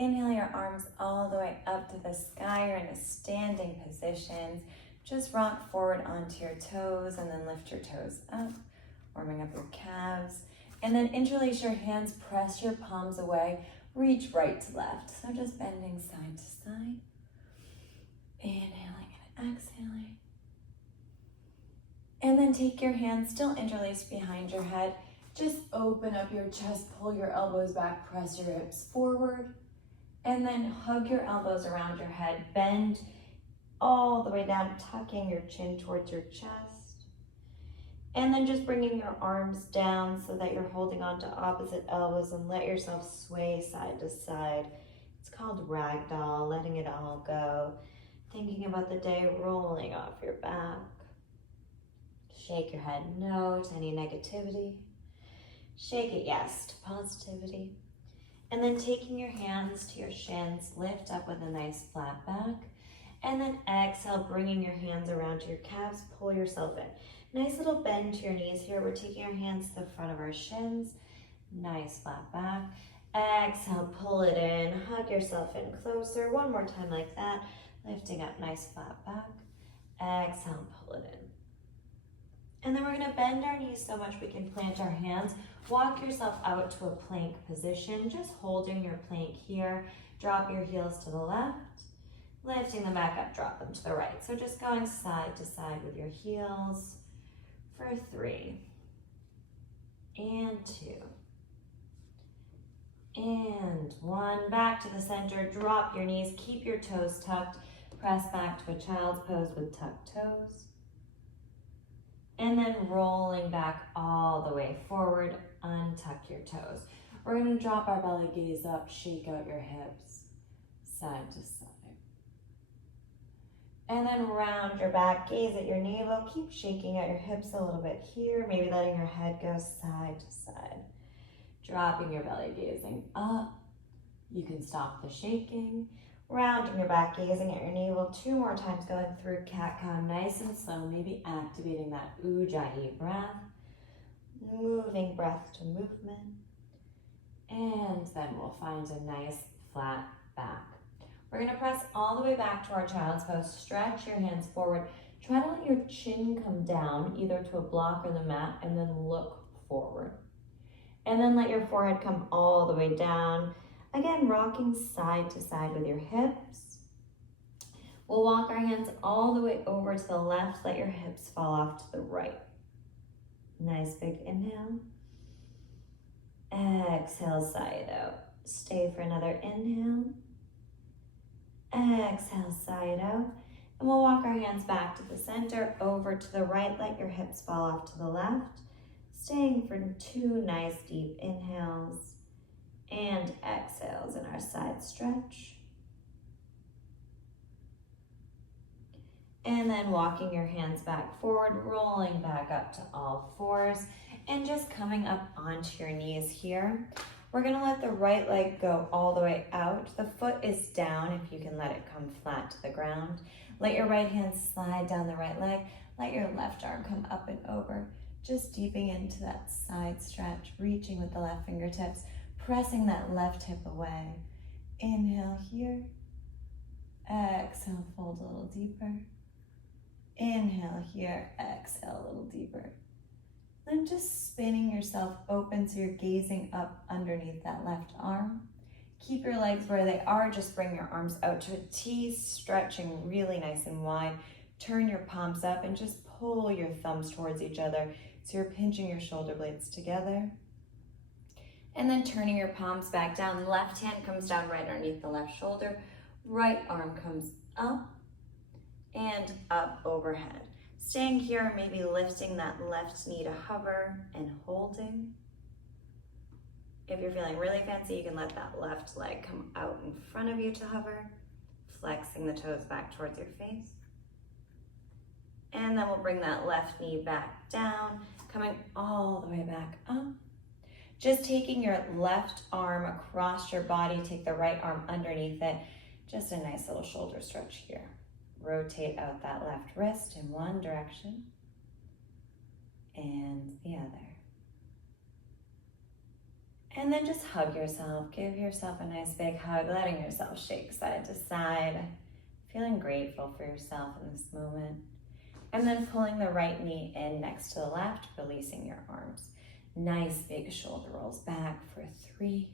Inhale your arms all the way up to the sky. You're in a standing position. Just rock forward onto your toes and then lift your toes up, warming up your calves. And then interlace your hands, press your palms away, reach right to left. So just bending side to side. Inhaling and exhaling. And then take your hands still interlaced behind your head. Just open up your chest, pull your elbows back, press your hips forward. And then hug your elbows around your head. Bend all the way down, tucking your chin towards your chest. And then just bringing your arms down so that you're holding on to opposite elbows and let yourself sway side to side. It's called ragdoll, letting it all go. Thinking about the day rolling off your back. Shake your head no to any negativity. Shake it yes to positivity. And then taking your hands to your shins, lift up with a nice flat back. And then exhale, bringing your hands around to your calves, pull yourself in. Nice little bend to your knees here. We're taking our hands to the front of our shins. Nice flat back. Exhale, pull it in, hug yourself in closer. One more time like that. Lifting up, nice flat back. Exhale, pull it in. And then we're gonna bend our knees so much we can plant our hands. Walk yourself out to a plank position, just holding your plank here. Drop your heels to the left, lifting them back up, drop them to the right. So just going side to side with your heels for 3, and 2, and 1. Back to the center, drop your knees, keep your toes tucked, press back to a child's pose with tucked toes. And then rolling back all the way forward, untuck your toes. We're gonna drop our belly gaze up, shake out your hips, side to side. And then round your back, gaze at your navel, keep shaking out your hips a little bit here, maybe letting your head go side to side. Dropping your belly, gazing up. You can stop the shaking. Rounding your back, gazing at your navel. 2 more times, going through cat-cow, nice and slow, maybe activating that ujjayi breath. Moving breath to movement. And then we'll find a nice flat back. We're gonna press all the way back to our child's pose. Stretch your hands forward. Try to let your chin come down, either to a block or the mat, and then look forward. And then let your forehead come all the way down. Again, rocking side to side with your hips. We'll walk our hands all the way over to the left. Let your hips fall off to the right. Nice big inhale. Exhale, side out. Stay for another inhale. Exhale, side out. And we'll walk our hands back to the center, over to the right. Let your hips fall off to the left. Staying for 2 nice deep inhales and exhales in our side stretch. And then walking your hands back forward, rolling back up to all 4s, and just coming up onto your knees here. We're gonna let the right leg go all the way out. The foot is down if you can let it come flat to the ground. Let your right hand slide down the right leg. Let your left arm come up and over. Just deeping into that side stretch, reaching with the left fingertips, pressing that left hip away. Inhale here. Exhale, fold a little deeper. Inhale here, exhale a little deeper. Then just spinning yourself open so you're gazing up underneath that left arm. Keep your legs where they are, just bring your arms out to a T, stretching really nice and wide. Turn your palms up and just pull your thumbs towards each other so you're pinching your shoulder blades together. And then turning your palms back down. Left hand comes down right underneath the left shoulder. Right arm comes up and up overhead. Staying here, maybe lifting that left knee to hover and holding. If you're feeling really fancy, you can let that left leg come out in front of you to hover, flexing the toes back towards your face. And then we'll bring that left knee back down, coming all the way back up. Just taking your left arm across your body, take the right arm underneath it. Just a nice little shoulder stretch here. Rotate out that left wrist in one direction and the other. And then just hug yourself. Give yourself a nice big hug, letting yourself shake side to side, feeling grateful for yourself in this moment. And then pulling the right knee in next to the left, releasing your arms. Nice big shoulder rolls back for 3,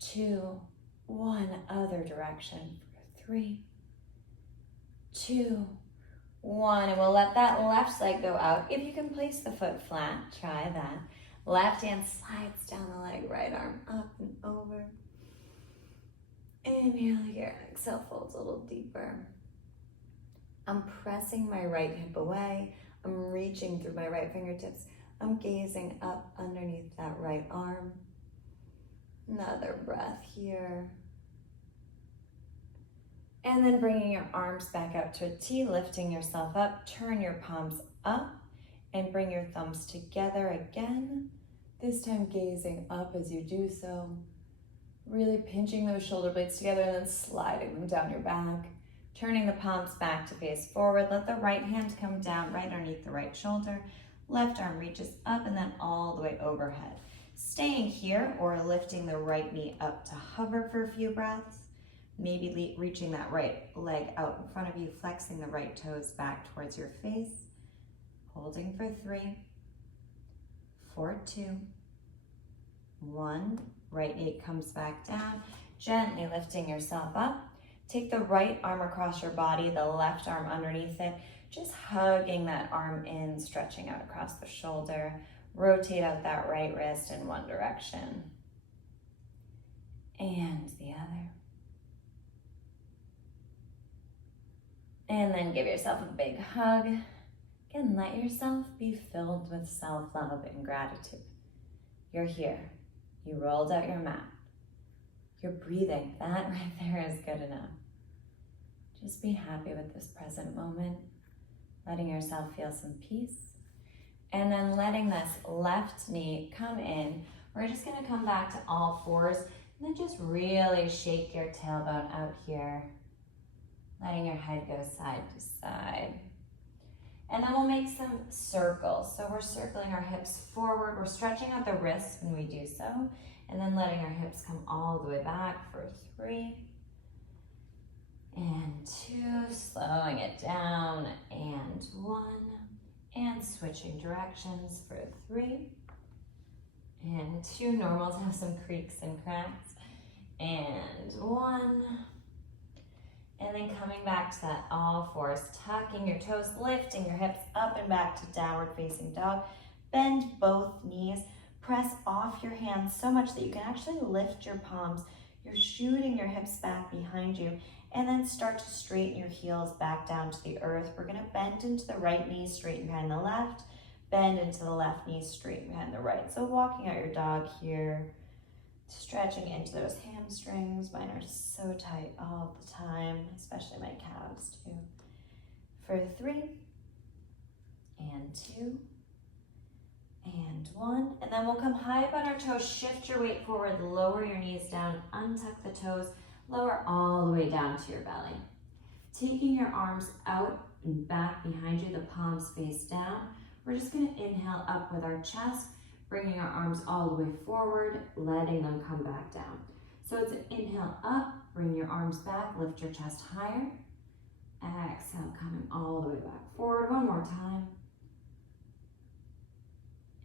2, 1. Other direction for 3, 2, 1. And we'll let that left leg go out. If you can place the foot flat, try that. Left hand slides down the leg, right arm up and over. Inhale here, exhale, folds a little deeper. I'm pressing my right hip away. I'm reaching through my right fingertips. I'm gazing up underneath that right arm. Another breath here. And then bringing your arms back out to a T, lifting yourself up. Turn your palms up and bring your thumbs together again. This time gazing up as you do so. Really pinching those shoulder blades together and then sliding them down your back. Turning the palms back to face forward. Let the right hand come down right underneath the right shoulder. Left arm reaches up and then all the way overhead. Staying here or lifting the right knee up to hover for a few breaths. Maybe reaching that right leg out in front of you, flexing the right toes back towards your face. Holding for 3, 4, 2, 1. Right knee comes back down. Gently lifting yourself up. Take the right arm across your body, the left arm underneath it. Just hugging that arm in, stretching out across the shoulder. Rotate out that right wrist in one direction. And the other. And then give yourself a big hug. Again, let yourself be filled with self-love and gratitude. You're here. You rolled out your mat. You're breathing. That right there is good enough. Just be happy with this present moment, letting yourself feel some peace. And then letting this left knee come in. We're just gonna come back to all fours and then just really shake your tailbone out here, letting your head go side to side. And then we'll make some circles. So we're circling our hips forward. We're stretching out the wrists when we do so, and then letting our hips come all the way back for 3 and 2, slowing it down, and 1, and switching directions for 3 and 2. Normal to have some creaks and cracks, and 1. And then coming back to that all fours, tucking your toes, lifting your hips up and back to downward facing dog. Bend both knees, press off your hands so much that you can actually lift your palms. You're shooting your hips back behind you, and then start to straighten your heels back down to the earth. We're gonna bend into the right knee, straighten behind the left, bend into the left knee, straighten behind the right. So walking out your dog here, stretching into those hamstrings. Mine are so tight all the time, especially my calves too. For 3 and 2 and 1. And then we'll come high up on our toes, shift your weight forward, lower your knees down, untuck the toes, lower all the way down to your belly. Taking your arms out and back behind you, the palms face down. We're just gonna inhale up with our chest, bringing our arms all the way forward, letting them come back down. So it's an inhale up, bring your arms back, lift your chest higher. Exhale, coming all the way back forward. One more time.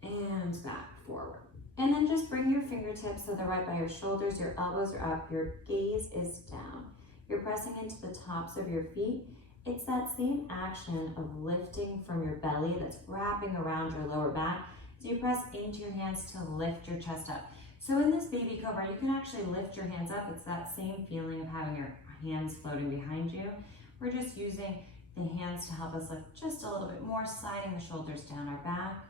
And back forward. And then just bring your fingertips so they're right by your shoulders, your elbows are up, your gaze is down. You're pressing into the tops of your feet. It's that same action of lifting from your belly that's wrapping around your lower back. So you press into your hands to lift your chest up. So in this baby cobra, you can actually lift your hands up. It's that same feeling of having your hands floating behind you. We're just using the hands to help us lift just a little bit more, sliding the shoulders down our back.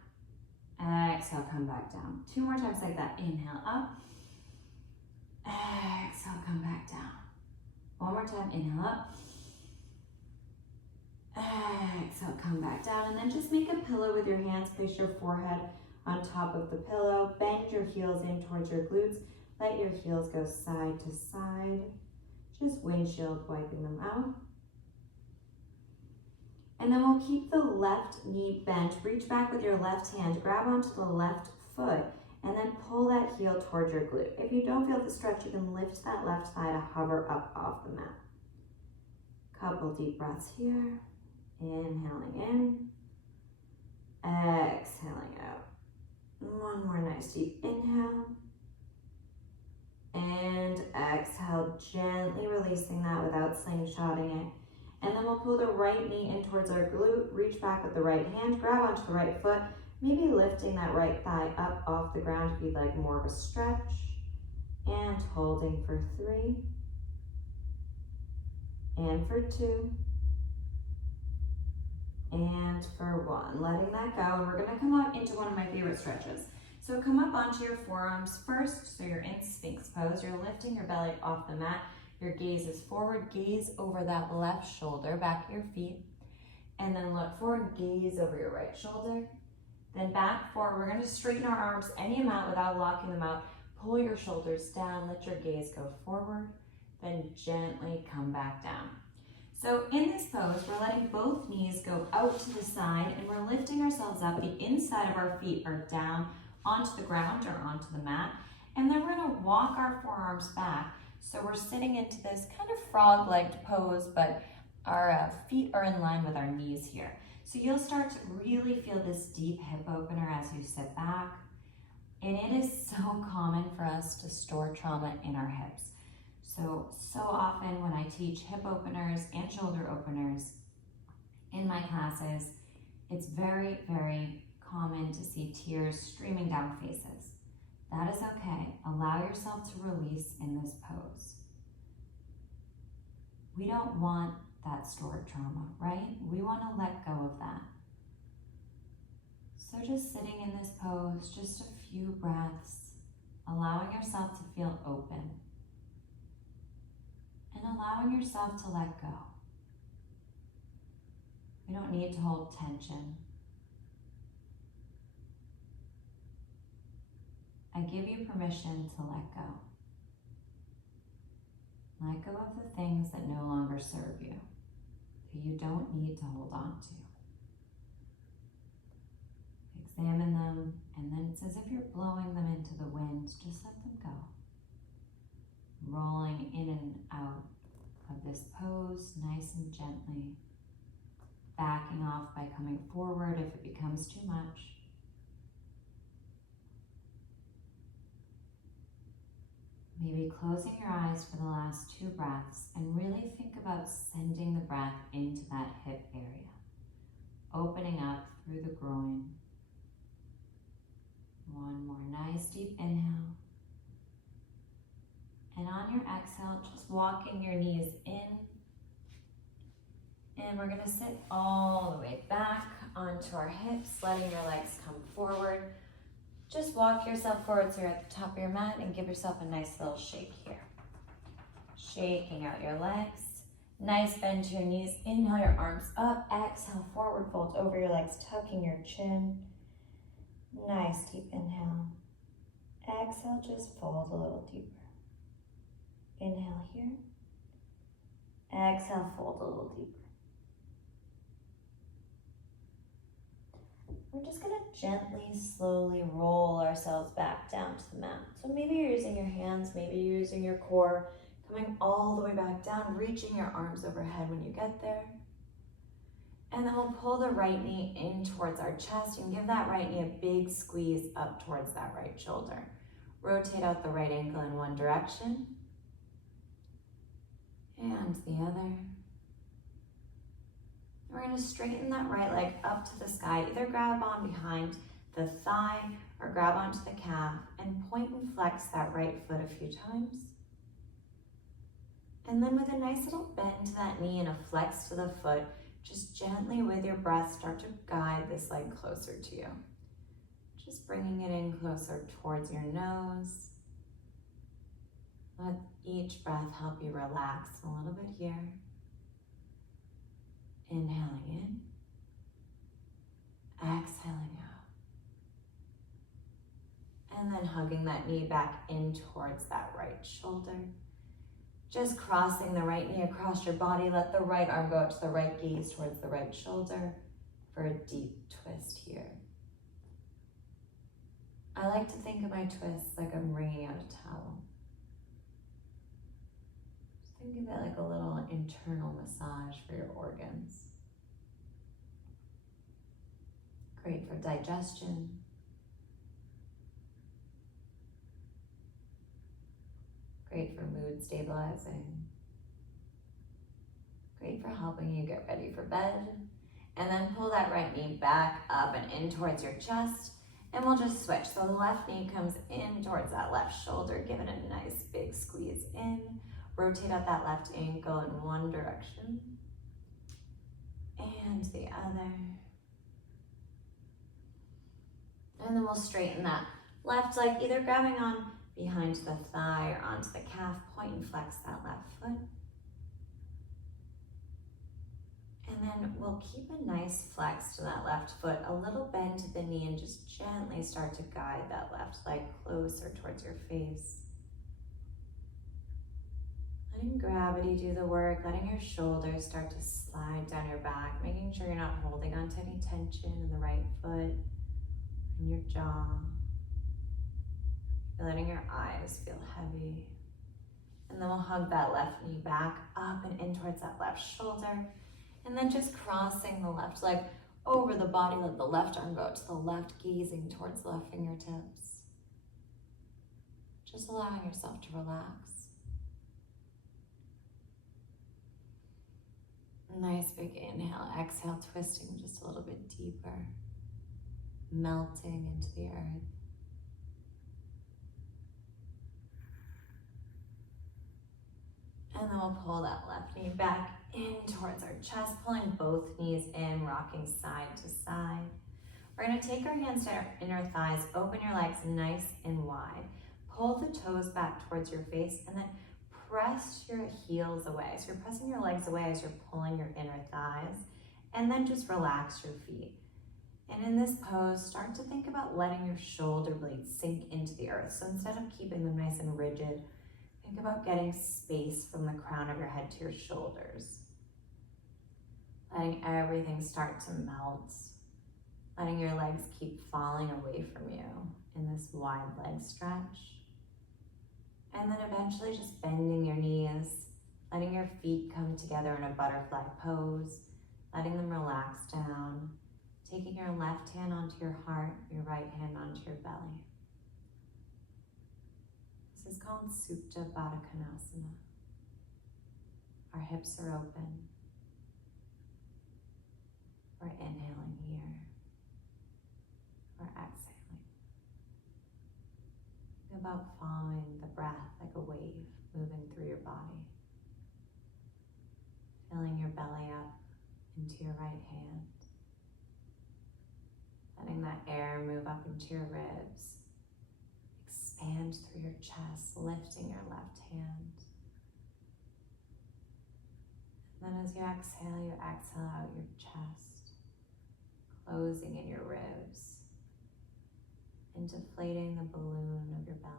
Exhale, come back down. 2 more times like that. Inhale up. Exhale, come back down. 1 more time. Inhale up. Exhale, come back down. And then just make a pillow with your hands. Place your forehead on top of the pillow. Bend your heels in towards your glutes. Let your heels go side to side. Just windshield wiping them out. And then we'll keep the left knee bent. Reach back with your left hand. Grab onto the left foot And then pull that heel towards your glute. If you don't feel the stretch, you can lift that left thigh to hover up off the mat. Couple deep breaths here. Inhaling in. Exhaling out. One more nice deep inhale. And exhale, gently releasing that without slingshotting it. And then we'll pull the right knee in towards our glute, reach back with the right hand, grab onto the right foot, maybe lifting that right thigh up off the ground if you'd like more of a stretch. And holding for 3. And for 2. And for 1. Letting that go. And we're gonna come up into one of my favorite stretches. So come up onto your forearms first, so you're in Sphinx pose. You're lifting your belly off the mat. Your gaze is forward, gaze over that left shoulder, back of your feet. And then look forward, gaze over your right shoulder. Then back forward, we're gonna straighten our arms any amount without locking them out. Pull your shoulders down, let your gaze go forward, then gently come back down. So in this pose, we're letting both knees go out to the side and we're lifting ourselves up. The inside of our feet are down onto the ground or onto the mat. And then we're gonna walk our forearms back. So we're sitting into this kind of frog-legged pose, but our feet are in line with our knees here. So you'll start to really feel this deep hip opener as you sit back. And it is so common for us to store trauma in our hips. So often when I teach hip openers and shoulder openers in my classes, it's very, very common to see tears streaming down faces. That is okay. Allow yourself to release in this pose. We don't want that stored trauma, right? We want to let go of that. So just sitting in this pose, just a few breaths, allowing yourself to feel open and allowing yourself to let go. We don't need to hold tension. I give you permission to let go. Let go of the things that no longer serve you, that you don't need to hold on to. Examine them, and then it's as if you're blowing them into the wind. Just let them go. Rolling in and out of this pose, nice and gently. Backing off by coming forward if it becomes too much. Maybe closing your eyes for the last 2 breaths and really think about sending the breath into that hip area. Opening up through the groin. One more nice deep inhale. And on your exhale, just walking your knees in. And we're gonna sit all the way back onto our hips, letting your legs come forward. Just walk yourself forward so you're at the top of your mat and give yourself a nice little shake here. Shaking out your legs. Nice bend to your knees. Inhale your arms up. Exhale, forward fold over your legs, tucking your chin. Nice deep inhale. Exhale, just fold a little deeper. Inhale here. Exhale, fold a little deeper. We're just gonna gently, slowly roll ourselves back down to the mat. So maybe you're using your hands, maybe you're using your core, coming all the way back down, reaching your arms overhead when you get there. And then we'll pull the right knee in towards our chest and give that right knee a big squeeze up towards that right shoulder. Rotate out the right ankle in one direction and the other. We're going to straighten that right leg up to the sky. Either grab on behind the thigh or grab onto the calf and point and flex that right foot a few times. And then with a nice little bend to that knee and a flex to the foot, just gently with your breath start to guide this leg closer to you. Just bringing it in closer towards your nose. Let each breath help you relax a little bit here. Inhaling in, exhaling out. And then hugging that knee back in towards that right shoulder. Just crossing the right knee across your body. Let the right arm go up to the right gaze towards the right shoulder for a deep twist here. I like to think of my twists like I'm wringing out a towel. Just think of it like a little internal massage for your organs. Great for digestion. Great for mood stabilizing. Great for helping you get ready for bed. And then pull that right knee back up and in towards your chest. And we'll just switch. So the left knee comes in towards that left shoulder. Give it a nice big squeeze in. Rotate out that left ankle in one direction. And the other. And then we'll straighten that left leg, either grabbing on behind the thigh or onto the calf. Point and flex that left foot. And then we'll keep a nice flex to that left foot, a little bend to the knee, and just gently start to guide that left leg closer towards your face. Letting gravity do the work, letting your shoulders start to slide down your back, making sure you're not holding on to any tension in the right foot, in your jaw. You're letting your eyes feel heavy. And then we'll hug that left knee back up and in towards that left shoulder. And then just crossing the left leg over the body, let the left arm go out to the left, gazing towards the left fingertips. Just allowing yourself to relax. Nice big inhale, exhale, twisting just a little bit deeper, melting into the earth. And then we'll pull that left knee back in towards our chest, pulling both knees in, rocking side to side. We're going to take our hands to our inner thighs, open your legs nice and wide. Pull the toes back towards your face and then press your heels away. So you're pressing your legs away as you're pulling your inner thighs, and then just relax your feet. And in this pose, start to think about letting your shoulder blades sink into the earth. So instead of keeping them nice and rigid, think about getting space from the crown of your head to your shoulders. Letting everything start to melt. Letting your legs keep falling away from you in this wide leg stretch. And then eventually just bending your knees, letting your feet come together in a butterfly pose, letting them relax down, taking your left hand onto your heart, your right hand onto your belly. This is called Supta Baddha Konasana. Our hips are open. We're inhaling here. We're exhaling. Think about following the breath like a wave moving through your body. Filling your belly up into your right hand. Letting that air move up into your ribs. Expand through your chest, lifting your left hand. And then as you exhale out your chest, closing in your ribs, and deflating the balloon of your belly.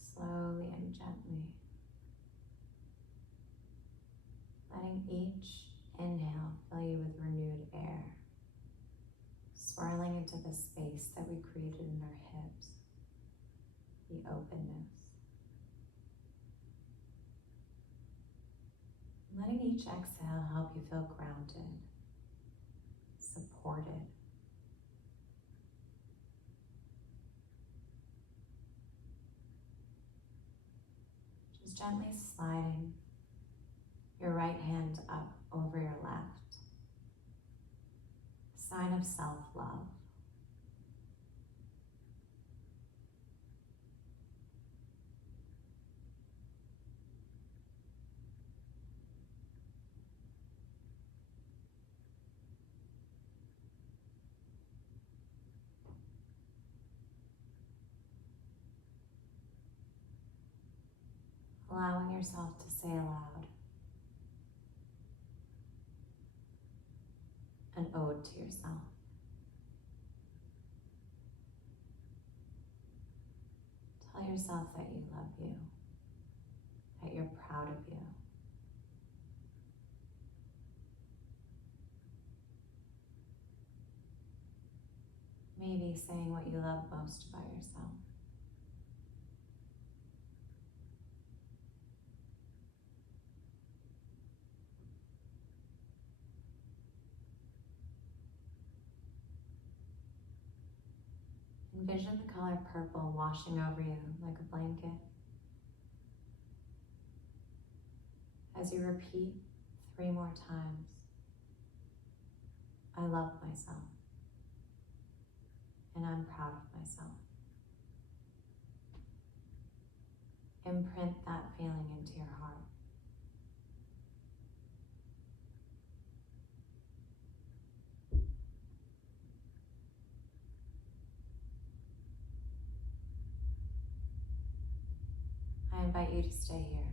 Slowly and gently, letting each inhale fill you with renewed air, swirling into the space that we created in our hips, the openness. Letting each exhale help you feel grounded, supported. Just gently sliding your right hand up over your left. Sign of self-love. Allowing yourself to say aloud an ode to yourself. Tell yourself that you love you, that you're proud of you. Maybe saying what you love most about yourself. Envision the color purple washing over you like a blanket. As you repeat 3 more times, I love myself, and I'm proud of myself. Imprint that feeling into your heart. I invite you to stay here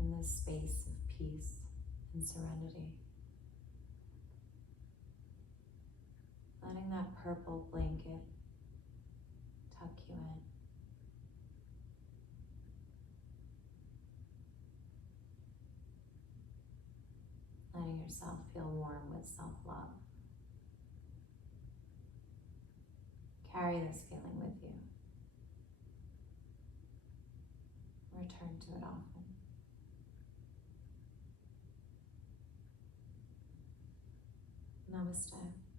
in this space of peace and serenity. Letting that purple blanket tuck you in. Letting yourself feel warm with self-love. Carry this feeling with you. Return to it often. Namaste.